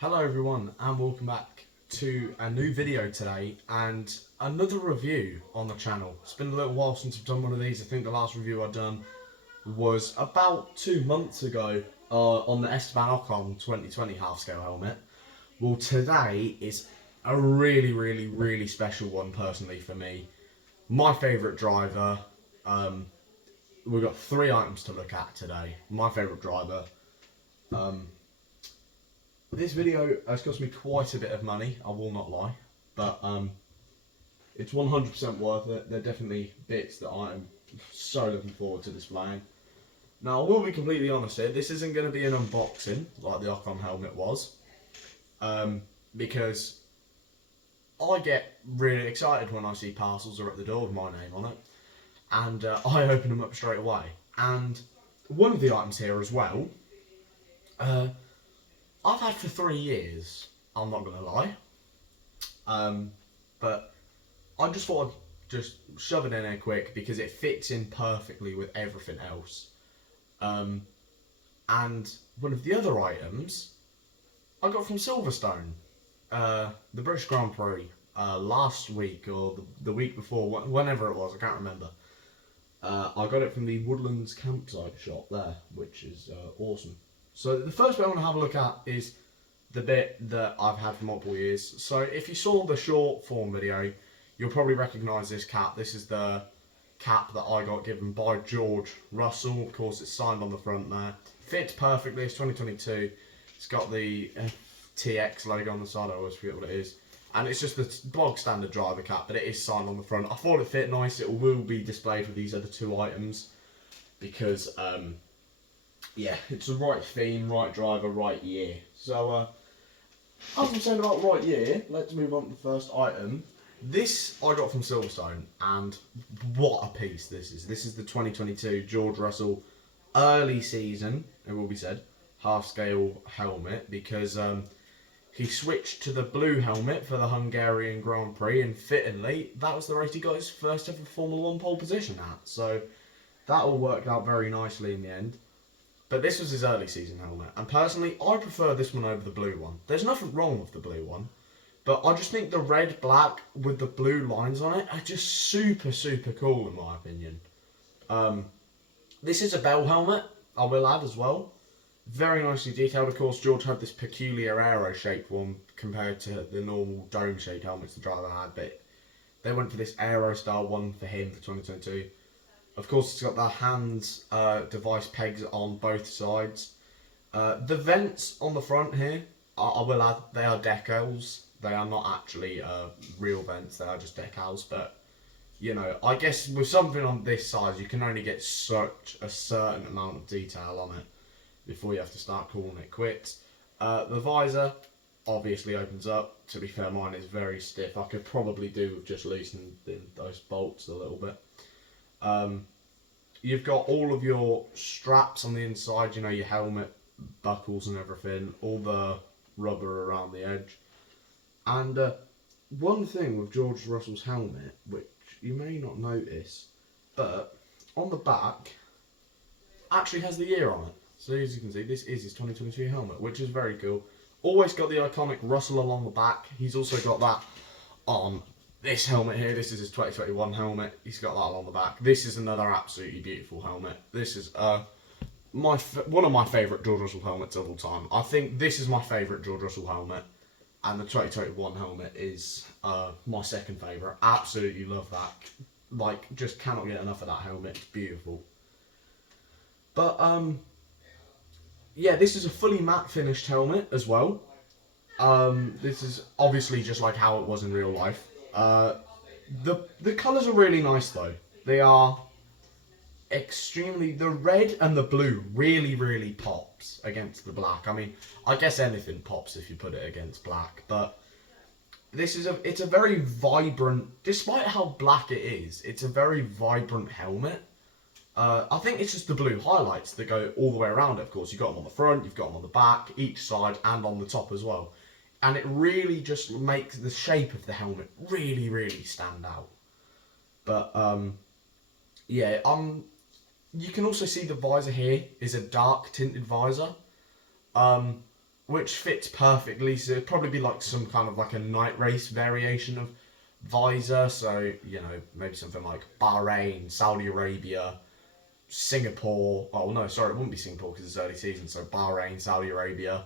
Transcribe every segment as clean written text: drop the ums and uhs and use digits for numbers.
Hello everyone and welcome back to a new video today and another review on the channel. It's been a little while since I've done one of these. I think the last review I've done was about 2 months ago on the Esteban Ocon 2020 half scale helmet. Well, today is a really special one personally for me. My favourite driver. We've got 3 items to look at today. My favourite driver. This video has cost me quite a bit of money, I will not lie, but it's 100% worth it. There are definitely bits that I am so looking forward to displaying. Now, I will be completely honest here, this isn't going to be an unboxing like the Ocon helmet was, because I get really excited when I see parcels are at the door with my name on it, and I open them up straight away. And one of the items here as well, I've had for 3 years, I'm not going to lie. But I just thought I'd just shove it in there quick because it fits in perfectly with everything else. And one of the other items I got from Silverstone, the British Grand Prix, last week or the week before, whenever it was, I can't remember. I got it from the Woodlands campsite shop there, which is awesome. So the first bit I want to have a look at is the bit that I've had for multiple years. So if you saw the short form video, you'll probably recognise this cap. This is the cap that I got given by George Russell. Of course, it's signed on the front there. Fits perfectly. It's 2022. It's got the TX logo on the side. I always forget what it is. And it's just the bog standard driver cap, but it is signed on the front. I thought it fit nice. It will be displayed with these other 2 items because, yeah, it's the right theme, right driver, right year. So, as I'm saying about right year, let's move on to the first item. This I got from Silverstone, and what a piece this is. This is the 2022 George Russell early season, it will be said, half-scale helmet, because he switched to the blue helmet for the Hungarian Grand Prix, and fittingly, that was the race he got his first ever Formula 1 pole position at. So that all worked out very nicely in the end. But this was his early season helmet, and personally, I prefer this one over the blue one. There's nothing wrong with the blue one, but I just think the red, black with the blue lines on it are just super cool in my opinion. This is a bell helmet, I will add as well. Very nicely detailed. Of course, George had this peculiar aero-shaped one compared to the normal dome-shaped helmets the driver had, but they went for this aero-style one for him for 2022. Of course, it's got the hands device pegs on both sides. The vents on the front here, I will add, they are decals. They are not actually real vents, they are just decals. But, you know, I guess with something on this size, you can only get such a certain amount of detail on it before you have to start calling it quits. The visor obviously opens up. To be fair, mine is very stiff. I could probably do with just loosening those bolts a little bit. You've got all of your straps on the inside, you know, your helmet buckles and everything, all the rubber around the edge. And one thing with George Russell's helmet, which you may not notice, but on the back actually has the year on it. So as you can see, this is his 2022 helmet, which is very cool. Always got the iconic Russell along the back. He's also got that on this helmet here. This is his 2021 helmet. He's got that along the back. This is another absolutely beautiful helmet. This is one of my favourite George Russell helmets of all time. I think this is my favourite George Russell helmet, and the 2021 helmet is my second favourite. Absolutely love that. Like, just cannot get enough of that helmet. It's beautiful. But yeah, this is a fully matte finished helmet as well. This is obviously just like how it was in real life. The colours are really nice though. They are extremely, the red and the blue really pops against the black. I mean, I guess anything pops if you put it against black, but it's a very vibrant, despite how black it is, it's a very vibrant helmet. I think it's just the blue highlights that go all the way around it. Of course, you've got them on the front, you've got them on the back, each side, and on the top as well. And it really just makes the shape of the helmet really stand out. But yeah, you can also see the visor here is a dark tinted visor. which fits perfectly. So it'd probably be like some kind of like a night race variation of visor. So, you know, maybe something like Bahrain, Saudi Arabia, Singapore. Oh no, sorry, it wouldn't be Singapore because it's early season. So Bahrain, Saudi Arabia,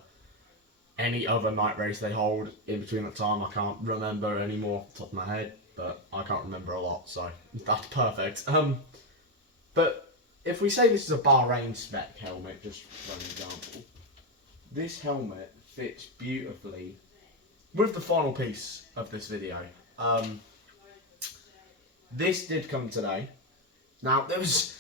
any other night race they hold in between that time. I can't remember anymore off the top of my head, but I can't remember a lot, so that's perfect. But if we say this is a Bahrain spec helmet, just for an example, this helmet fits beautifully with the final piece of this video. This did come today. Now, there was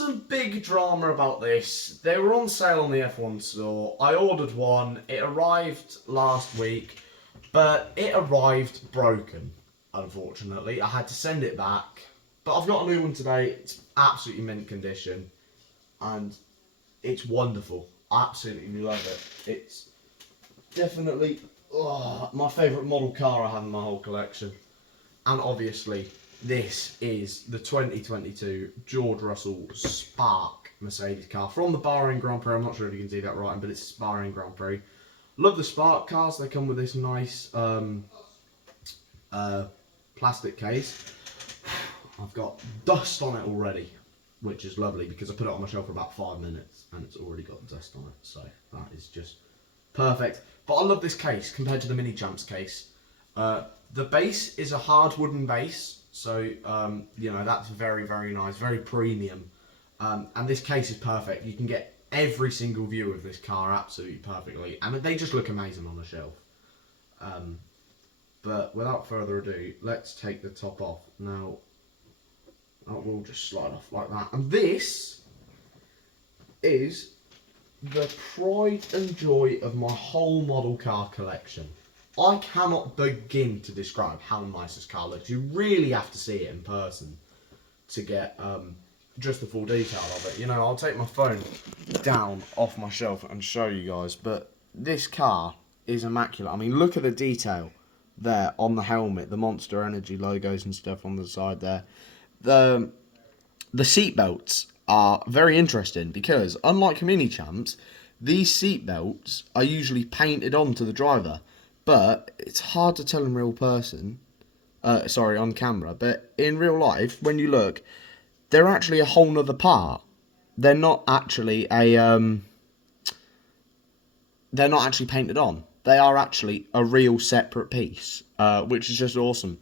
a big drama about this. They were on sale on the F1 store. I ordered one. It arrived last week, but it arrived broken, unfortunately. I had to send it back, but I've got a new one today. It's absolutely mint condition, and it's wonderful. I absolutely love it. It's definitely my favourite model car I have in my whole collection. And obviously, this is the 2022 George Russell Spark Mercedes car from the Bahrain Grand Prix. I'm not sure if you can see that right, but it's Bahrain Grand Prix. Love the Spark cars. They come with this nice plastic case. I've got dust on it already, which is lovely because I put it on my shelf for about 5 minutes and it's already got dust on it. So that is just perfect. But I love this case compared to the Mini Champs case. The base is a hard wooden base, so you know, that's very, very nice, very premium. And this case is perfect. You can get every single view of this car absolutely perfectly, and they just look amazing on the shelf. But without further ado, let's take the top off. Now, that will just slide off like that. And this is the pride and joy of my whole model car collection. I cannot begin to describe how nice this car looks. You really have to see it in person to get just the full detail of it. You know, I'll take my phone down off my shelf and show you guys, but this car is immaculate. I mean, look at the detail there on the helmet, the Monster Energy logos and stuff on the side there. The seat belts are very interesting because, unlike Mini Champs, these seat belts are usually painted onto the driver, but it's hard to tell in real person. Sorry, on camera, but in real life, when you look, they're actually a whole nother part. They're not actually they're not actually painted on. They are actually a real separate piece, which is just awesome.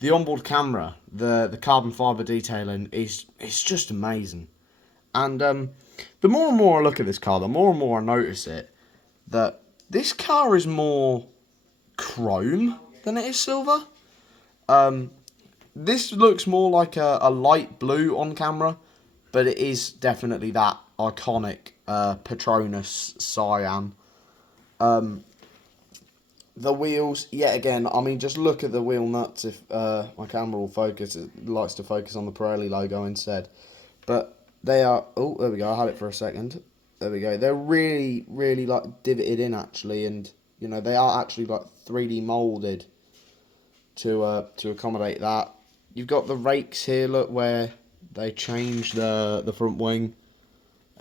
The onboard camera, the carbon fibre detailing is just amazing. And the more and more I look at this car, the more and more I notice it, that this car is more chrome than it is silver. This looks more like a light blue on camera, but it is definitely that iconic Petronas cyan. The wheels, yet again, I mean, just look at the wheel nuts. If my camera will focus, it likes to focus on the Pirelli logo instead. But they are, oh, there we go, I had it for a second. There we go. They're really, really, like, divoted in, actually, and, you know, they are actually, like, 3D moulded to accommodate that. You've got the rakes here, look, where they change the front wing.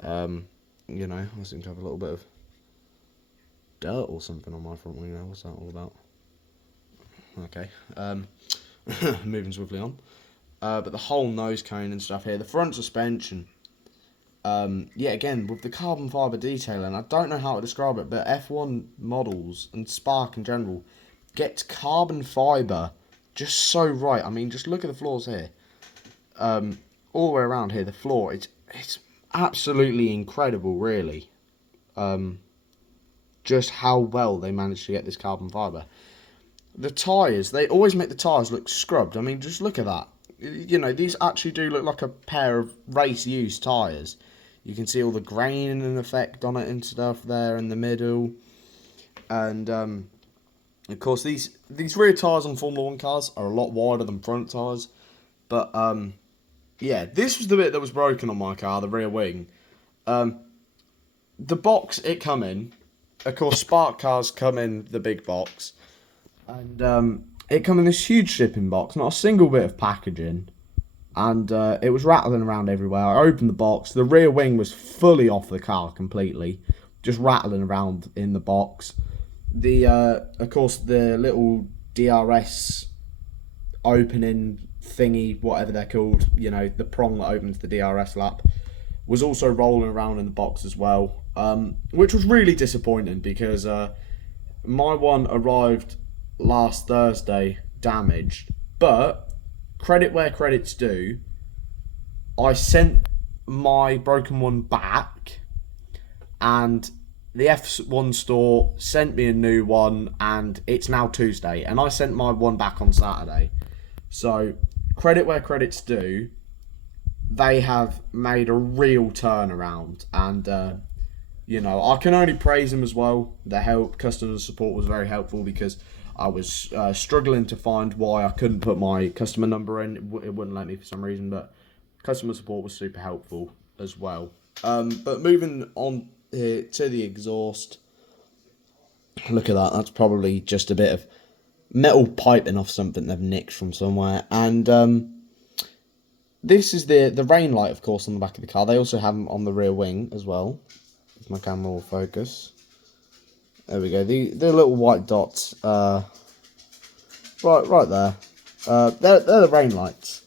You know, I seem to have a little bit of dirt or something on my front wing now. What's that all about? Okay, moving swiftly on. But the whole nose cone and stuff here, the front suspension, yet again with the carbon fibre detailing, I don't know how to describe it, but F1 models and Spark in general gets carbon fibre just so right. I mean, just look at the floors here, all the way around here. The floor, it's absolutely incredible, really. Just how well they managed to get this carbon fibre. The tyres, they always make the tyres look scrubbed. I mean, just look at that. You know, these actually do look like a pair of race-used tyres. You can see all the graining effect on it and stuff there in the middle. And, of course, these rear tyres on Formula 1 cars are a lot wider than front tyres. But, yeah, this was the bit that was broken on my car, the rear wing. The box it come in, of course, Spark cars come in the big box, and it come in this huge shipping box, not a single bit of packaging, and it was rattling around everywhere. I opened the box, the rear wing was fully off the car completely, just rattling around in the box. The of course the little DRS opening thingy, whatever they're called, you know, the prong that opens the DRS lap, was also rolling around in the box as well, which was really disappointing because my one arrived last Thursday damaged, but credit where credit's due, I sent my broken one back and the F1 store sent me a new one, and it's now Tuesday, and I sent my one back on Saturday. So, credit where credit's due, they have made a real turnaround, and, you know, I can only praise them as well. The help, customer support was very helpful because I was struggling to find why I couldn't put my customer number in. It wouldn't let me for some reason, but customer support was super helpful as well. But moving on here to the exhaust, look at that. That's probably just a bit of metal piping off something they've nicked from somewhere. And this is the rain light, of course, on the back of the car. They also have them on the rear wing as well. If my camera will focus. There we go. The little white dots, right there. They're the rain lights.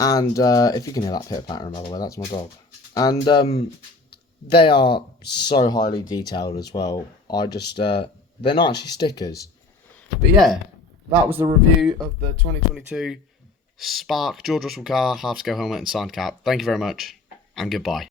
And if you can hear that pitter pattern, by the way, that's my dog. And they are so highly detailed as well. They're not actually stickers. But yeah, that was the review of the 2022 Spark George Russell car, half scale helmet and signed cap. Thank you very much, and goodbye.